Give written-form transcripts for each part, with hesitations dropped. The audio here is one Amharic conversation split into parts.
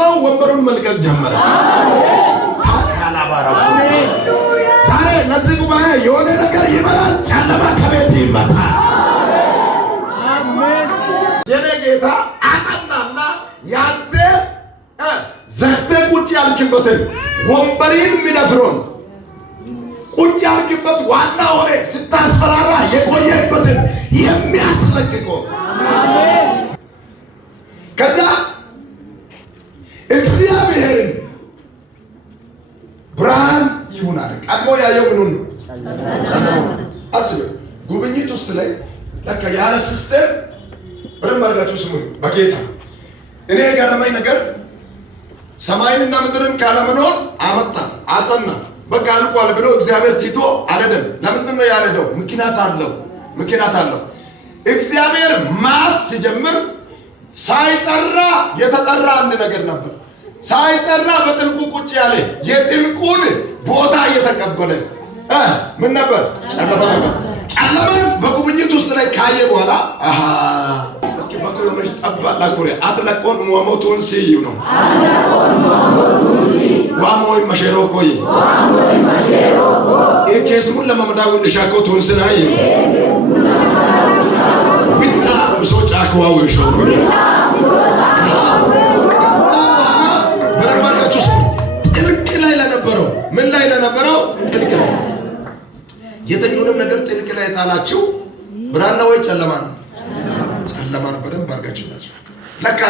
ጨለማው ወንበሩን መልቀቅ ጀመረ። ታካላባራሱ ዛሬ ለዚህ ጉባኤ የሆነ ነገር ይበላል። ጨለማ ከቤት ይመጣል። አሜን። የኔ ጌታ አቀናና ያንተ ዘግተህ ቁጭ ያልክበትን ወንበሪን የሚደፍረውን ቁጭ ያልክበት ዋና ወሬ ስታስፈራራ የቆየበትን የሚያስለቅቀው ከዛ እግዚአብሔርን ብርሃን ይሁን አለ። ቀድሞ ያየው ምኑን ነው? ጨለማው። አስብ፣ ጉብኝት ውስጥ ላይ ለካ ያለ ሲስተም በደንብ አድርጋችሁ ስሙኝ በጌታ እኔ የገረመኝ ነገር ሰማይንና ምድርን ካለመኖር አመጣ አጸና። በቃ አልቋል ብሎ እግዚአብሔር ትቶ አልሄደም። ለምንድን ነው ያልሄደው? ምክንያት አለው። እግዚአብሔር ማት ሲጀምር ሳይጠራ የተጠራ አንድ ነገር ነበር። ሳይጠራ በጥልቁ ቁጭ ያለ የጥልቁን ቦታ እየተቀበለ ምን ነበር? ጨለማ ነበር። ጨለማን በጉብኝት ውስጥ ላይ ካየ በኋላ እስኪ ፈክሮ ምንሽ ጠባላ ኩሬ አትለቆን ሞሞቱን ሲዩ ነው ዋሞይ መሸሮ ኮይ ኤኬስሙን ለማመዳው ልሻኮ ቱንስናይ ዊታ ብሶ ጫክዋው ይሾኩ በረባጋቹስ ጥልቅ ላይ ለነበረው ምን ላይ ለነበረው ጥልቅ ላይ የተኛውንም ነገር ጥልቅ ላይ ታላችሁ ብርሃን ነው ወይ ጨለማ ነው? ጨለማ ነው። በደንብ አድርጋችሁ ያዙ። ለካ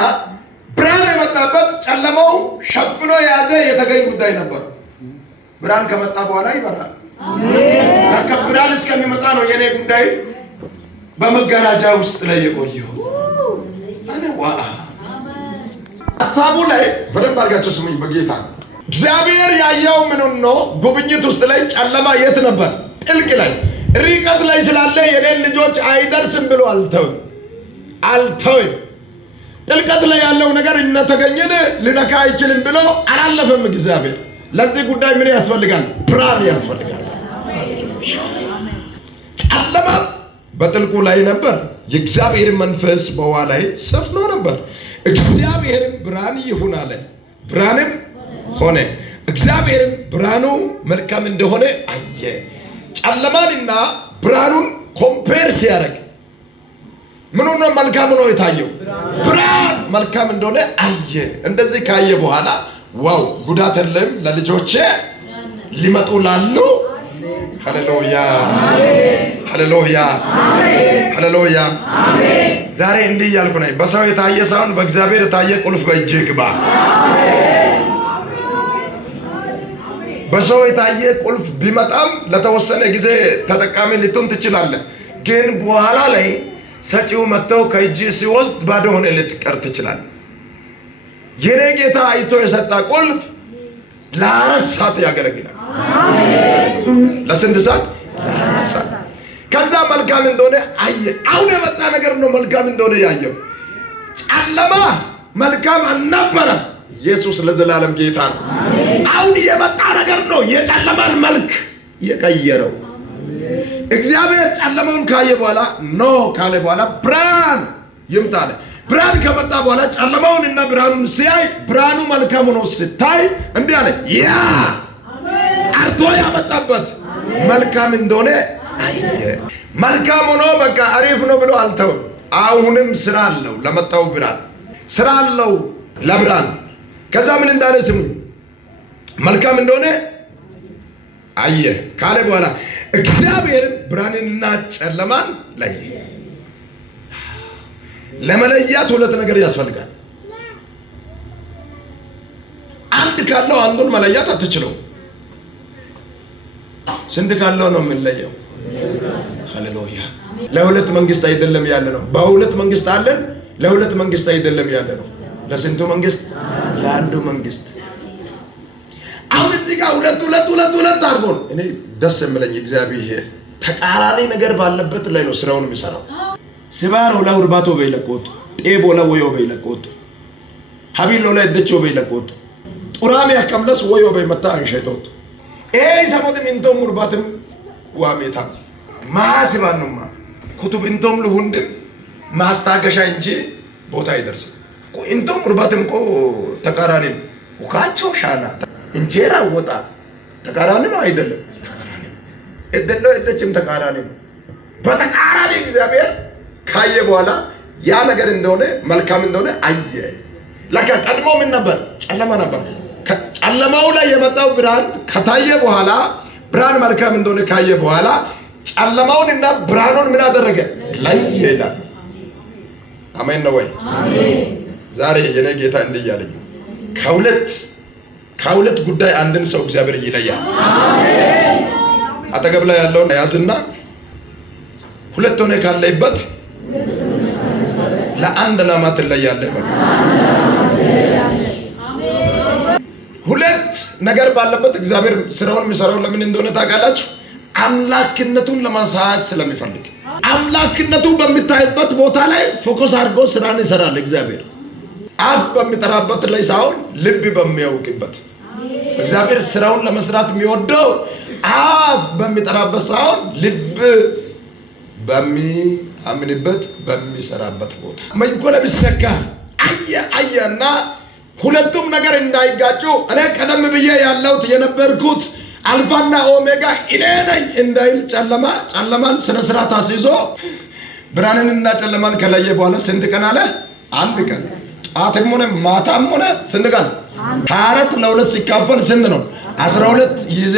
ብርሃን የመጣበት ጨለማው ሸፍኖ የያዘ የተገኝ ጉዳይ ነበር። ብርሃን ከመጣ በኋላ ይበራል። አሜን። ለካ ብርሃን እስከሚመጣ ነው የኔ ጉዳይ በመጋረጃ ውስጥ ላይ የቆየው። ሐሳቡ ላይ በደንብ አድርጋችሁ ስሙኝ በጌታ እግዚአብሔር ያየው ምኑን ነው? ጉብኝት ውስጥ ላይ ጨለማ የት ነበር? ጥልቅ ላይ ርቀት ላይ ስላለ የኔን ልጆች አይደርስም ብሎ አልተወም። ጥልቀት ላይ ያለው ነገር እነተገኘን ልነካ አይችልም ብሎ አላለፈም እግዚአብሔር። ለዚህ ጉዳይ ምን ያስፈልጋል? ብርሃን ያስፈልጋል። ጨለማ በጥልቁ ላይ ነበር። የእግዚአብሔር መንፈስ በውሃ ላይ ሰፍኖ ነበር። እግዚአብሔር ብርሃን ይሁን አለ፣ ብርሃንም ሆነ። እግዚአብሔርም ብርሃኑ መልካም እንደሆነ አየ። ጨለማንና ብርሃኑን ኮምፔር ሲያደርግ ምኑ ነው መልካም ነው የታየው? ብርሃን መልካም እንደሆነ አየ። እንደዚህ ካየ በኋላ ዋው ጉዳት የለም ለልጆቼ ሊመጡ ላሉ። ሃሌሉያ ሃሌሉያ ሃሌሉያ። ዛሬ እንዲህ እያልኩ ነኝ። በሰው የታየ ሳይሆን በእግዚአብሔር የታየ ቁልፍ በእጅ ግባ። በሰው የታየ ቁልፍ ቢመጣም ለተወሰነ ጊዜ ተጠቃሚ ልትሆን ትችላለህ። ግን በኋላ ላይ ሰጪው መጥተው ከእጅ ሲወስድ ባዶ ሆነ ልትቀር ትችላለህ። የኔ ጌታ አይቶ የሰጣ ቁልፍ ለ4 ሰዓት ያገለግላል። ለስንት ሰዓት? ለ4 ሰዓት። ከዛ መልካም እንደሆነ አየ። አሁን የመጣ ነገር ነው መልካም እንደሆነ ያየው። ጨለማ መልካም አልነበረም። ኢየሱስ ለዘላለም ጌታ ነው። አሁን የመጣ ነገር ነው የጨለማን መልክ የቀየረው። እግዚአብሔር ጨለማውን ካየ በኋላ ኖ ካለ በኋላ ብርሃን ይምጣ አለ። ብርሃን ከመጣ በኋላ ጨለማውን እና ብርሃኑን ሲያይ ብርሃኑ መልካም ሆኖ ሲታይ እንዲህ አለ፣ ያ አርቶ ያመጣበት መልካም እንደሆነ አየ። መልካም ሆኖ በቃ አሪፍ ነው ብሎ አልተውም። አሁንም ስራ አለው ለመጣው ብርሃን፣ ስራ አለው ለብርሃን። ከዛ ምን እንዳለ ስሙ። መልካም እንደሆነ አየ ካለ በኋላ እግዚአብሔር ብርሃንንና ጨለማን ለየ። ለመለያት 2 ነገር ያስፈልጋል። አንድ ካለው አንዱን መለያት አትችለው። ስንት ካለው ነው የምንለየው? ሃሌሉያ። ለ2 መንግስት አይደለም ያለ ነው። በ2 መንግስት አለን። ለ2 መንግስት አይደለም ያለ ነው። ለስንቱ መንግስት? ለአንዱ መንግስት። አሁን እዚህ ጋር ሁለት አድርጎ እኔ ደስ የምለኝ እግዚአብሔር ተቃራኒ ነገር ባለበት ላይ ነው ስራውን የሚሰራው። ሲባሮ ለውርባቶ በይለቆት ጤቦ ለወዮ በይለቆት ሀቢሎ ላይ ደቾ በይለቆት ጡራሚ ያከምለስ ወዮ በይመታ አንሸቶት ሰሞት እንቶም ሙርባትም ዋሜታ ማሲባንማ ኩቱብ እንቶም ለሁንድ ማስታገሻ እንጂ ቦታ አይደርስም። እንቶም ርባትም እኮ ተቃራኒ ነው። ውካቸው ሻና እንጀራ ወጣ ተቃራኒ ነው አይደለም? እደለው እደችም ተቃራኒ ነው። በተቃራኒ እግዚአብሔር ካየ በኋላ ያ ነገር እንደሆነ መልካም እንደሆነ አየ። ለካ ቀድሞ ምን ነበር? ጨለማ ነበር። ጨለማው ላይ የመጣው ብርሃን ከታየ በኋላ ብርሃን መልካም እንደሆነ ካየ በኋላ ጨለማውንና ብርሃኑን ምን አደረገ? ለየ ይላል። አሜን ነው ወይ? አሜን። ዛሬ የኔ ጌታ እንዲህ እያለኝ ከሁለት ጉዳይ አንድን ሰው እግዚአብሔር ይለያል። አሜን። አጠገብ ላይ ያለውን ያዝና ሁለት ሆነ ካለይበት ለአንድ ዓላማ ትለያለህ። ሁለት ነገር ባለበት እግዚአብሔር ስራውን የሚሰራው ለምን እንደሆነ ታውቃላችሁ? አምላክነቱን ለማሳየት ስለሚፈልግ። አምላክነቱ በሚታይበት ቦታ ላይ ፎከስ አድርጎ ስራን ይሰራል እግዚአብሔር። አፍ በሚጠራበት ላይ ሳይሆን ልብ በሚያውቅበት። እግዚአብሔር ስራውን ለመስራት የሚወደው አፍ በሚጠራበት ሳይሆን ልብ በሚያምንበት በሚሰራበት ቦታ። መንኮለ ቢሰካ አየና ሁለቱም ነገር እንዳይጋጩ እኔ ቀደም ብዬ ያለሁት የነበርኩት አልፋና ኦሜጋ እኔ ነኝ እንዳይል ጨለማን ስነ ስርዓት አስይዞ ብርሃንንና ጨለማን ከለየ በኋላ ስንት ቀን አለ? አንድ ቀን። ጧትም ሆነ ማታም ሆነ ስንት ቀን? 24 ለ2 ሲካፈል ስንት ነው? 12 ይዜ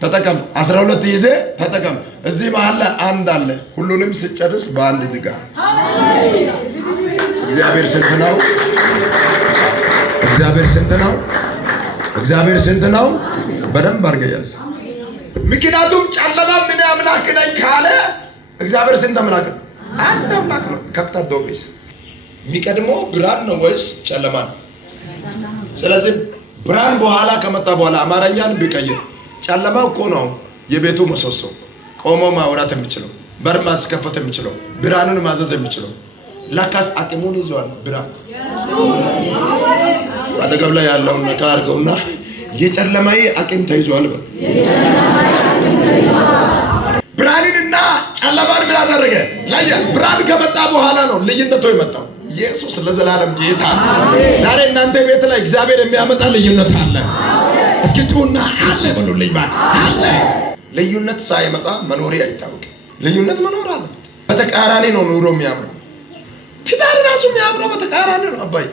ተጠቀም። 12 ይዜ ተጠቀም። እዚህ መሀል ላይ አንድ አለ። ሁሉንም ሲጨርስ በአንድ ዝጋ። እግዚአብሔር ስንት ነው? እግዚአብሔር ስንት ነው? እግዚአብሔር ስንት ነው? በደንብ አድርገህ ያዝ። ምክንያቱም ጨለማ ምን አምላክ ነኝ ካለ እግዚአብሔር ስንት አምላክ ነው? አንድ አምላክ ነው። ከፍታት ዶቢስ የሚቀድመው ብርሃን ነው ወይስ ጨለማ ነው? ስለዚህ ብርሃን በኋላ ከመጣ በኋላ አማርኛን ቢቀይር ጨለማው እኮ ነው የቤቱ ምሰሶ፣ ቆሞ ማውራት የሚችለው፣ በር ማስከፈት የሚችለው፣ ብርሃኑን ማዘዝ የሚችለው። ለካስ አቅሙን ይዟል ብርሃን። አጠገብ ላይ ያለውን ነካ አድርገውና የጨለማዬ አቅም ተይዟል በል። ብርሃንንና ጨለማን ምን አደረገ? ለየ። ብርሃን ከመጣ በኋላ ነው ልዩነቱ የመጣው። ኢየሱስ ለዘላለም ጌታ። ዛሬ እናንተ ቤት ላይ እግዚአብሔር የሚያመጣ ልዩነት አለ። እስኪ ጩና አለ በሉልኝ ማለት አለ። ልዩነት ሳይመጣ መኖር አይታወቅም። ልዩነት መኖር አለ። በተቃራኒ ነው ኑሮ የሚያምረው። ትዳር ራሱ የሚያምረው በተቃራኒ ነው አባይ።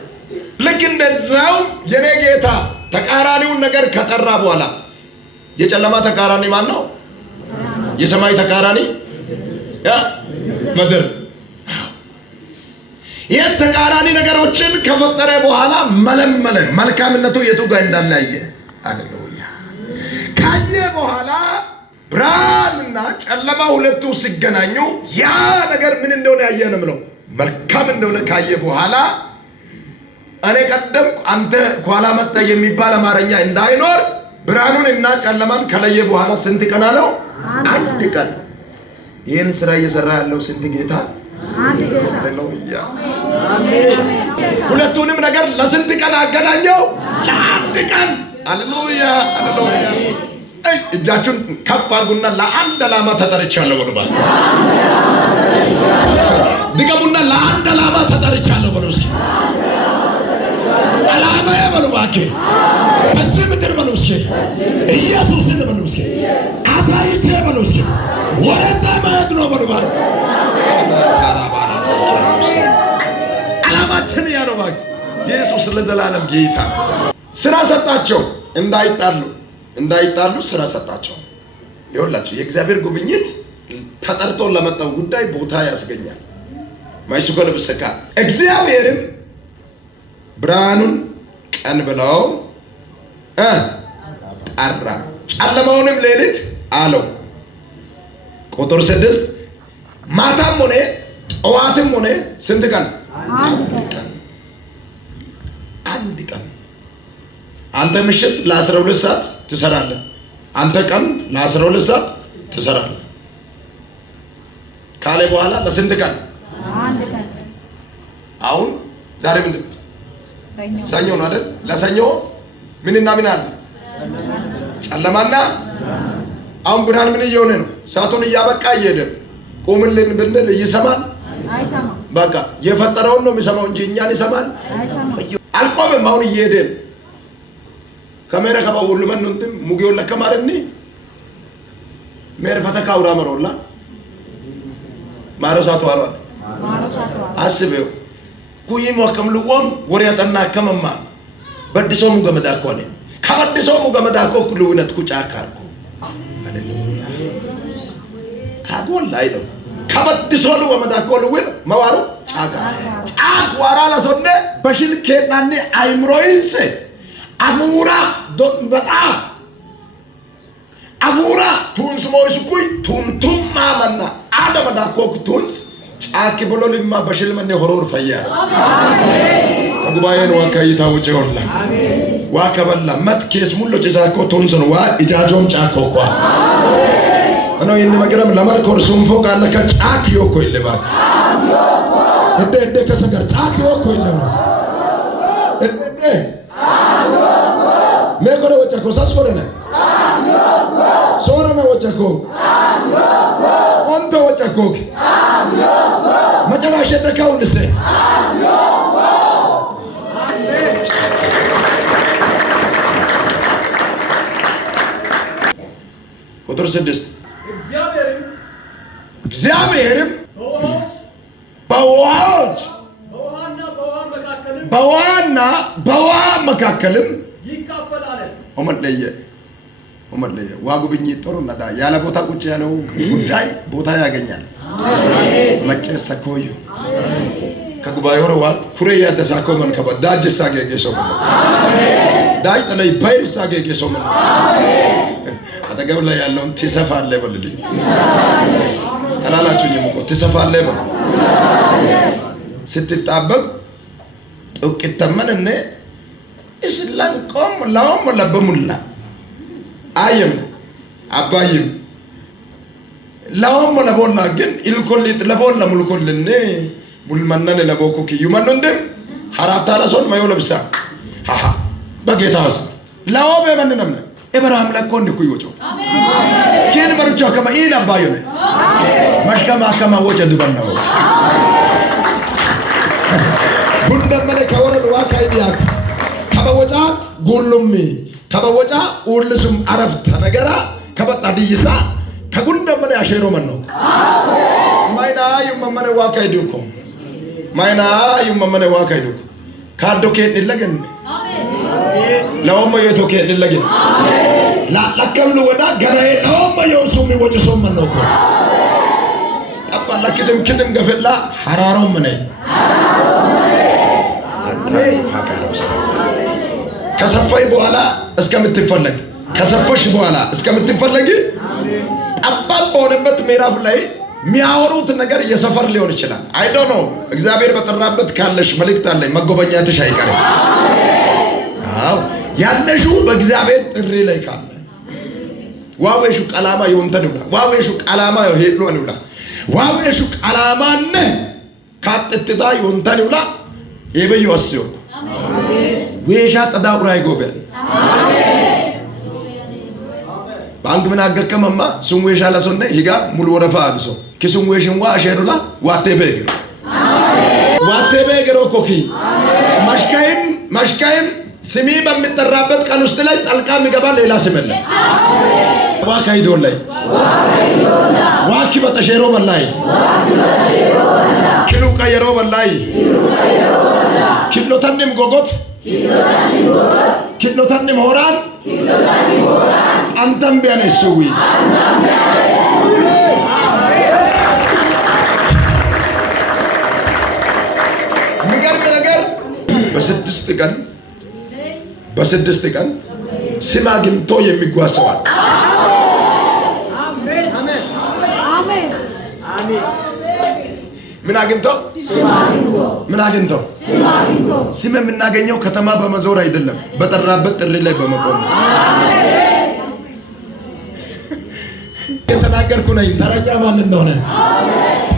ልክ እንደዛው የኔ ጌታ ተቃራኒውን ነገር ከጠራ በኋላ የጨለማ ተቃራኒ ማን ነው? የሰማይ ተቃራኒ ምድር። ይህ ተቃራኒ ነገሮችን ከፈጠረ በኋላ መለመለ። መልካምነቱ የቱ ጋር እንዳለ አየ። ሃሌሉያ። ካየ በኋላ ብርሃንና ጨለማ ሁለቱ ሲገናኙ ያ ነገር ምን እንደሆነ ያየ ነው ብለው መልካም እንደሆነ ካየ በኋላ እኔ ቀደም አንተ ኋላ መጣ የሚባል አማርኛ እንዳይኖር ብርሃኑን እና ጨለማን ከለየ በኋላ ስንት ቀን አለው? አንድ ቀን። ይህን ስራ እየሰራ ያለው ስንት ጌታ? አንድ ጌታ። ሃሌሉያ አሜን። ሁለቱንም ነገር ለስንት ቀን አገናኘው? ለአንድ ቀን። ሃሌሉያ ሃሌሉያ። እጃችሁን ከፍ አድርጉና ለአንድ ዓላማ ተጠርቻለሁ በሉ። ድገሙና ለአንድ ዓላማ ተጠርቻለሁ በሉ። ዓላማ በሉ እባክህ። በዚህ ምድር በሉ እስኪ ኢየሱስን በሉ እስኪ አሳይቼ በሉ እስኪ ወደዛ መሄድ ነው በሉ። ዓላማችን ያ ነው እባክህ። ኢየሱስ ለዘላለም ጌታ። ስራ ሰጣቸው እንዳይጣሉ ስራ ሰጣቸው። ይኸውላችሁ የእግዚአብሔር ጉብኝት ተጠርቶ ለመጣው ጉዳይ ቦታ ያስገኛል። ማይሱከ ልብስካ እግዚአብሔርም ብርሃኑን ቀን ብለው ጠራ፣ ጨለማውንም ሌሊት አለው። ቁጥር 6 ማታም ሆነ ጠዋትም ሆነ ስንት ቀን? አንድ ቀን። አንተ ምሽት ለ12 ሰዓት ትሰራለህ፣ አንተ ቀን ለ12 ሰዓት ትሰራለህ ካለ በኋላ ለስንት ቀን? አንድ ቀን። አሁን ዛሬ ምንድን ሰኞ ነው አይደል? ለሰኞ ምንና ምን አለ? ጨለማና አሁን ብርሃን ምን እየሆነ ነው? ሰዓቱን እያበቃ እየሄደ ቁምልን ብንል ይሰማል? አይሰማም። በቃ የፈጠረውን ነው የሚሰማው እንጂ እኛን ይሰማል አልቆምም። አሁን እየሄደ ካሜራ ከባውሉ ማን እንትን ሙጌው ለከማረኒ ሜር ፈተካ አውራ መሮላ ማረሳቱ አሏ አስበው ኩይም ወከምልቆም ወሪያጠና ከመማ በድሶ ሙገመዳ ኮኔ ከበድሶ ሙገመዳ ኮ ልውነት ኩጫካርኩ ሃሌሉያ ካጎል አይደው ከበድሶ ሙገመዳ ኮ ልውል መዋሩ ጫካ ዋራላ ሶነ በሽል ከናኔ አይምሮይንስ አፉራ በጣ አፉራ ቱንስ ሞይስ ኩይ ቱምቱም ማመና አደመዳ ኮ ቱንስ ጫኪ ብሎ ልማ በሽል መኔ ሆሮር ፈያ ጉባኤን ዋካይታ ውጭ ወላ ዋከበላ መትኬስ ሙሉ ጫኮ ቱንስ ነው ዋ ኢጃጆም ጫኮ ኳ እኖ ይን መገረም ለማርኮር ሱንፎ ካለ ከጫክ ይወኮ ይለባት እንደ ከሰገር ጫክ ይወኮ ይለባት እንደ መቆረ ወጨኮ ሳስወረነ ሶረነ ወጨኮ ወንዶ ወጨኮ መጨረሻ ደካው ልሰ ቁጥር 6 እግዚአብሔርም በውሃና በውሃ መካከልም ይካፈላል። ኦመለየ ዋጉብኝ ጦርነዳ ያለ ቦታ ቁጭ ያለው ጉዳይ ቦታ ያገኛል። መጨረሻ ሰኮዩ ከጉባኤው ነው ኩሬ ያደሳከው መንከባ ዳጅ ሳገገ ሰው ዳይ ተለይ ባይል ሳገገ ሰው አጠገብ ላይ ያለውን ትሰፋለህ በልልኝ አላላችሁኝ እኮ ትሰፋለህ በል ስትጣበብ ጥቂተመንነ እስላም ቆም ላውም ለበሙላ አየም አባይም ላውም ለቦላ ግን ኢልኮሊት ለቦላ ሙልኮልነ ሙልማናለ ለቦኮኪ ይማን እንደ ሐራታ ለሶን ማዮ ለብሳ ሃሃ በጌታስ ላው በመንነም ኢብራሂም ለኮን ኩዩጮ ግን በርቾ ከማ ኢላ ባዮ ማሽከማ ከማ ወጀዱ በነው ጉንደመለ ከወረዱ ዋካይ ቢያክ ከበወጫ ጉሉሚ ከበወጫ ኡልሱም አረፍተ ነገራ ከበጣ ዲይሳ ከጉንደመለ ያሸሮ መነው ማይና ይመመነ ዋካይ ዲኮ ማይና ይመመነ ዋካይ ዲኮ ካዶ ከድለገን ለወሞ የቶከ ድለገን ለከምሉ ወዳ ገራዬ ለወሞ የሱም ወጭሶ መነው እኮ አባ ለክድም ክድም ገፈላ ሐራራው ምን ከሰፋይ በኋላ እስከምትፈለግ ከሰፈሽ በኋላ እስከምትፈለግ አባብ በሆነበት ምዕራፍ ላይ የሚያወሩት ነገር የሰፈር ሊሆን ይችላል። አይ ዶንት ኖ እግዚአብሔር በተራበት ካለሽ መልእክት አለ መጎበኛትሽ አይቀርም። አዎ ያለሹ በእግዚአብሔር ጥሪ ላይ ካለ ዋዌሹ ቀላማ ይወንተዱላ ዋዌሹ ቀላማ ይሄድሉላ ዋዌሹ ቀላማነ ካጥጥታ ይወንተዱላ የበዩ አስዮ አሜን ወይሻ ተዳውራ ይጎበል ባንክ ምን አገከመማ ሱም ወይሻ ለሶነ ሂጋ ሙሉ ወረፋ አብሶ ከሱም ወይሽን ዋ አሸሩላ ዋቴበግ አሜን ዋቴበግ ሮኮኪ አሜን ማሽካይም ስሚ በሚጠራበት ቀን ውስጥ ላይ ጣልቃ የሚገባ ሌላ ስም የለም። አሜን ዋካይዶ ላይ ዋኪ በተሸሮ በላይ ኪሎ ቀየሮ በላይ ኪሎ ተንም ጎጎት ኪሎ ተንም ሆራን አንተም ቢያነሱዊ የሚገርም ነገር በስድስት ቀን ስም አግኝቶ የሚጓዘዋል። ምን አግኝቶ ስም የምናገኘው ከተማ በመዞር አይደለም፣ በጠራበት ጥሪ ላይ በመቆም የተናገርኩ ነኝ። ተረኛ ማን እንደሆነ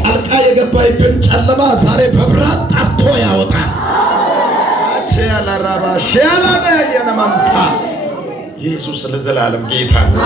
ጣልቃ የገባይብን ጨለማ ዛሬ በብርሃን ጠርቶ ያወጣል። ኢየሱስ ለዘላለም ጌታ ነው።